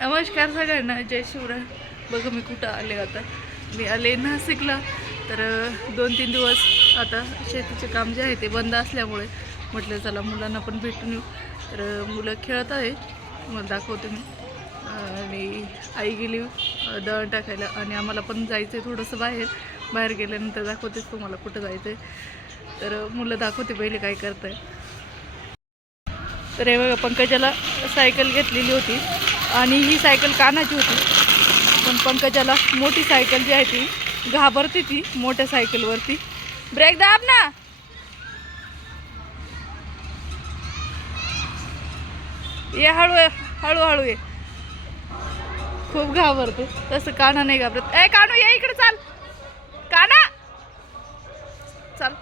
नमस्कार सगळ्यांना, जय शिवराय. बघा मी कुठं आले आता. मी आले नाशिकला. तर 2-3 दिवस आता शेतीचे काम जे आहे ते बंद असल्यामुळे म्हटलं चला मुलांना पण भेटून येऊ. तर मुलं खेळत आहे, मला दाखवते मी. आणि आई गेली दळण टाकायला आणि आम्हाला पण जायचं आहे थोडंसं बाहेर गेल्यानंतर दाखवतेच तुम्हाला कुठं जायचं आहे. तर मुलं दाखवते पहिले काय करत आहे. तर हे बघा, पंकजाला सायकल घेतलेली होती आणि ही सायकल कानाची होती. पण पंकजाला मोठी सायकल जी आहे ती घाबरते, ती मोठ्या सायकलवरती. ब्रेक दाब ना. ये हळूहळू ये. खूप घाबरते, तसं काना नाही घाबरत. ए कानू ये इकडे, चाल काना चाल.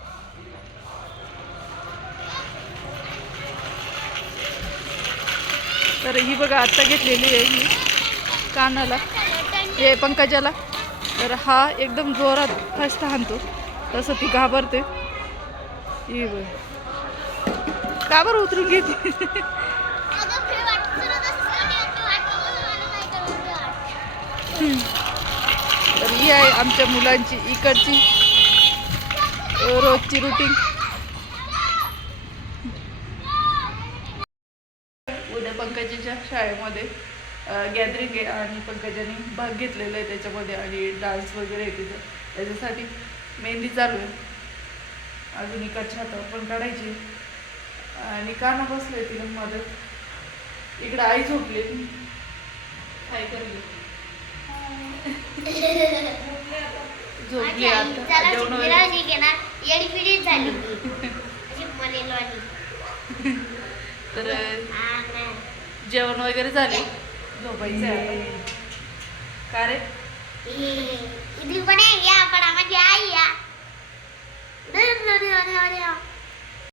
तर ही बघा आत्ता घेतलेली आहे ही कानाला, हे पंकजाला. तर हा एकदम जोरात फस्ट हाणतो, तसं ती घाबरते. ही बघ का बरं उतरून घेते. तर ही आहे आमच्या मुलांची इकडची रोजची रुटीन. उद्या पंकजाच्या शाळेमध्ये गॅदरिंग आहे आणि पंकजाने भाग घेतलेला आहे त्याच्यामध्ये, आणि डान्स वगैरे आहे तिथं. त्याच्यासाठी मेहंदी चालू आहे. अजून इकडच्या हातावर पण काढायची. आणि काना बसले तिला मदत. इकडं आई झोपली, काय करली झोपली आता. तर जेवण वगैरे झाले, झोपायचं आहे.